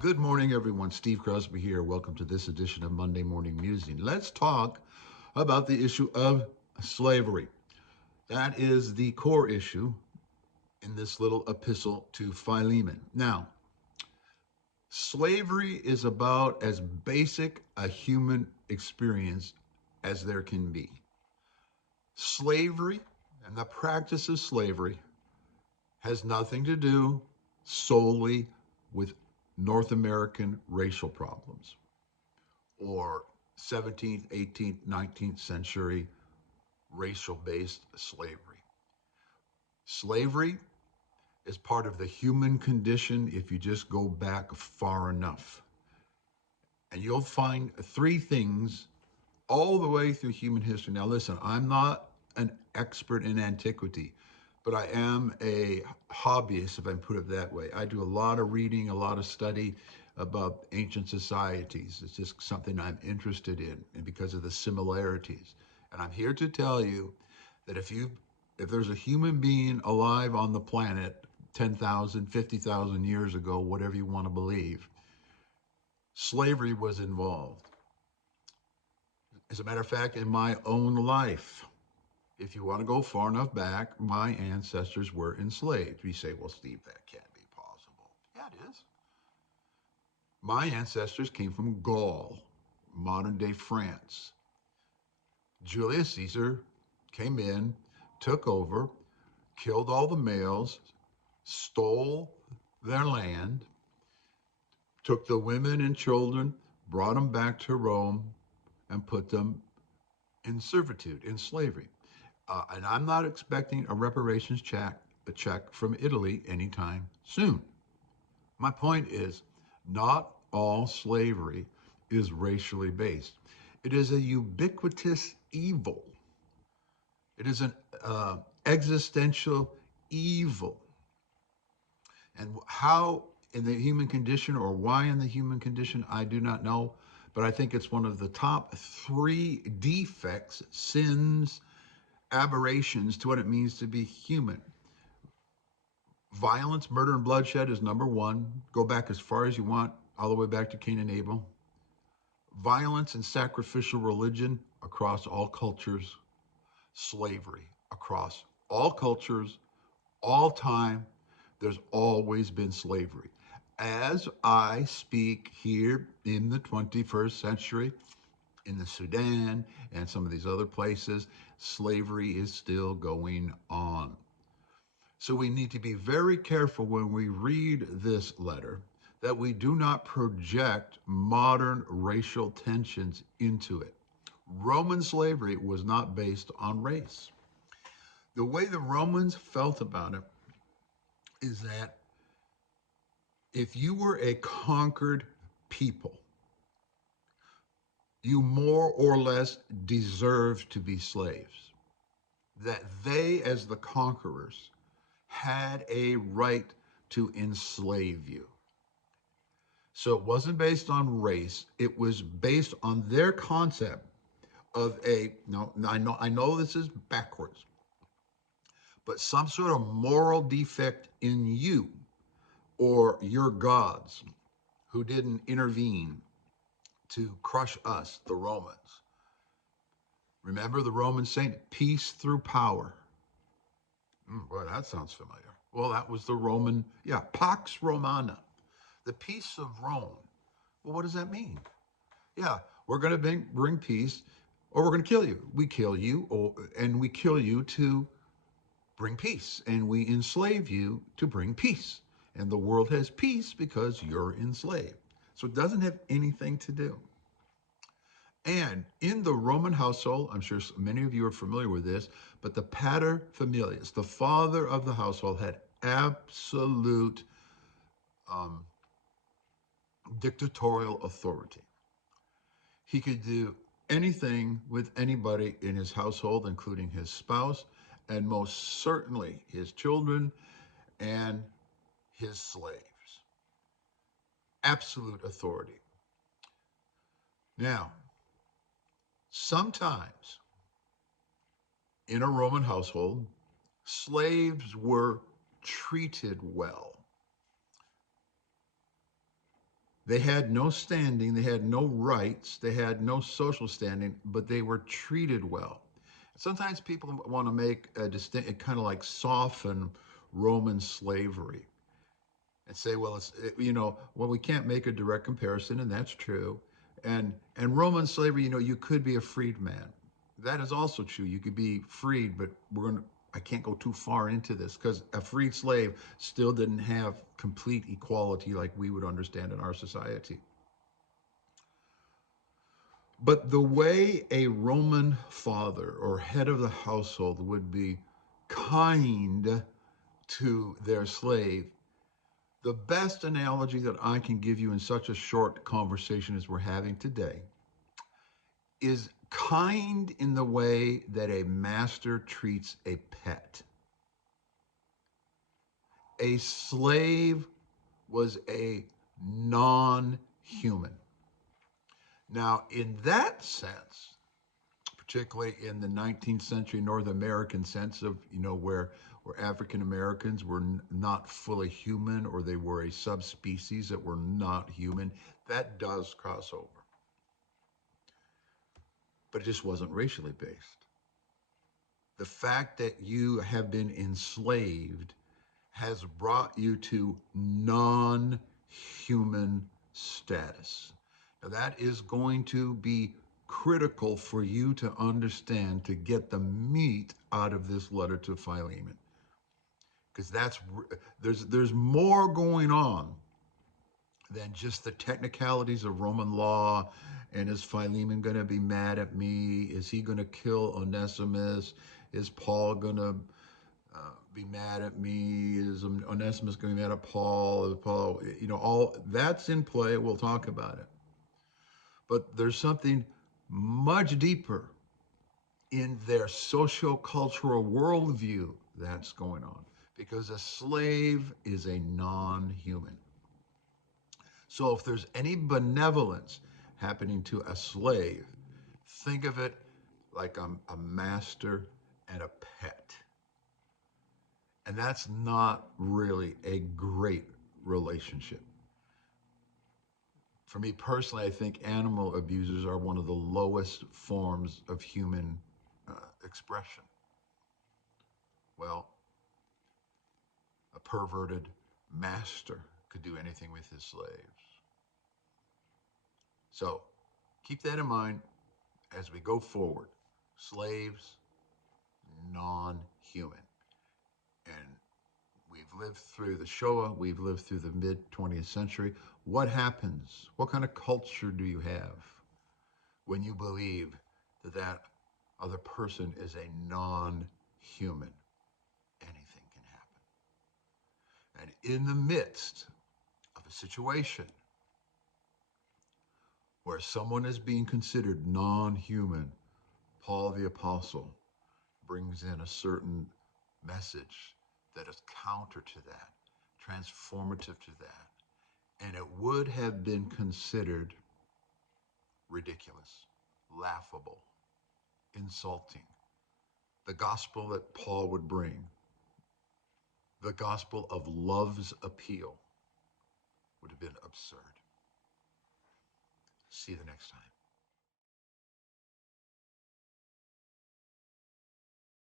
Good morning, everyone. Steve Crosby here. Welcome to this edition of Monday Morning Musing. Let's talk about the issue of slavery. That is the core issue in this little epistle to Philemon. Now, slavery is about as basic a human experience as there can be. Slavery and the practice of slavery has nothing to do solely with North American racial problems or 17th, 18th, 19th century racial based slavery. Slavery is part of the human condition if you just go back far enough. And you'll find three things all the way through human history. Now, listen, I'm not an expert in antiquity, but I am a hobbyist, if I can put it that way. I do a lot of reading, a lot of study about ancient societies. It's just something I'm interested in, and because of the similarities. And I'm here to tell you that if there's a human being alive on the planet 10,000, 50,000 years ago, whatever you want to believe, slavery was involved. As a matter of fact, in my own life, if you want to go far enough back, my ancestors were enslaved. You say, well, Steve, that can't be possible. Yeah, it is. My ancestors came from Gaul, modern day France. Julius Caesar came in, took over, killed all the males, stole their land, took the women and children, brought them back to Rome, and put them in servitude, in slavery. And I'm not expecting a check from Italy anytime soon. My point is, not all slavery is racially based. It is a ubiquitous evil. It is an existential evil. And how in the human condition or why in the human condition, I do not know. But I think it's one of the top three defects, sins, aberrations to what it means to be human. Violence, murder, and bloodshed is number one. Go back as far as you want, all the way back to Cain and Abel. Violence and sacrificial religion across all cultures. Slavery across all cultures, all time. There's always been slavery. As I speak here in the 21st century, in the Sudan and some of these other places, slavery is still going on. So we need to be very careful when we read this letter that we do not project modern racial tensions into it. Roman slavery was not based on race. The way the Romans felt about it is that if you were a conquered people, you more or less deserved to be slaves. That they, as the conquerors, had a right to enslave you. So it wasn't based on race. It was based on their concept of no, I know this is backwards, but some sort of moral defect in you or your gods who didn't intervene to crush us, the Romans. Remember the Roman saying, peace through power. Boy, that sounds familiar. Well, that was the Roman, yeah, Pax Romana, the peace of Rome. Well, what does that mean? Yeah, we're going to bring peace or we're going to kill you. We kill you and we kill you to bring peace and we enslave you to bring peace. And the world has peace because you're enslaved. So it doesn't have anything to do. And in the Roman household, I'm sure many of you are familiar with this, but the pater familias, the father of the household, had absolute um, dictatorial authority. He could do anything with anybody in his household, including his spouse, and most certainly his children and his slaves. Absolute authority. Now, sometimes in a Roman household, slaves were treated well. They had no standing, they had no rights, they had no social standing, but they were treated well. Sometimes people want to make a distinct, kind of like soften Roman slavery and say, well, well, we can't make a direct comparison, and that's true. And Roman slavery, you could be a freedman. That is also true. You could be freed, but I can't go too far into this because a freed slave still didn't have complete equality like we would understand in our society. But the way a Roman father or head of the household would be kind to their slave, the best analogy that I can give you in such a short conversation as we're having today is kind in the way that a master treats a pet. A slave was a non-human. Now, in that sense, particularly in the 19th century North American sense of, where African Americans were not fully human, or they were a subspecies that were not human, that does cross over. But it just wasn't racially based. The fact that you have been enslaved has brought you to non-human status. Now, that is going to be critical for you to understand to get the meat out of this letter to Philemon, because there's more going on than just the technicalities of Roman law. And is Philemon going to be mad at me? Is he going to kill Onesimus? Is Paul going to be mad at me? Is Onesimus going to be mad at Paul? Is Paul, all that's in play. We'll talk about it. But there's something much deeper in their socio-cultural worldview that's going on, because a slave is a non-human. So if there's any benevolence happening to a slave, think of it like a master and a pet. And that's not really a great relationship. For me personally, I think animal abusers are one of the lowest forms of human expression. Well, a perverted master could do anything with his slaves. So keep that in mind as we go forward. Slaves, non-human. And we've lived through the Shoah, we've lived through the mid-20th century. What happens? What kind of culture do you have when you believe that that other person is a non-human? Anything can happen. And in the midst of a situation where someone is being considered non-human, Paul the Apostle brings in a certain message that is counter to that, transformative to that. And it would have been considered ridiculous, laughable, insulting. The gospel that Paul would bring, the gospel of love's appeal, would have been absurd. See you the next time.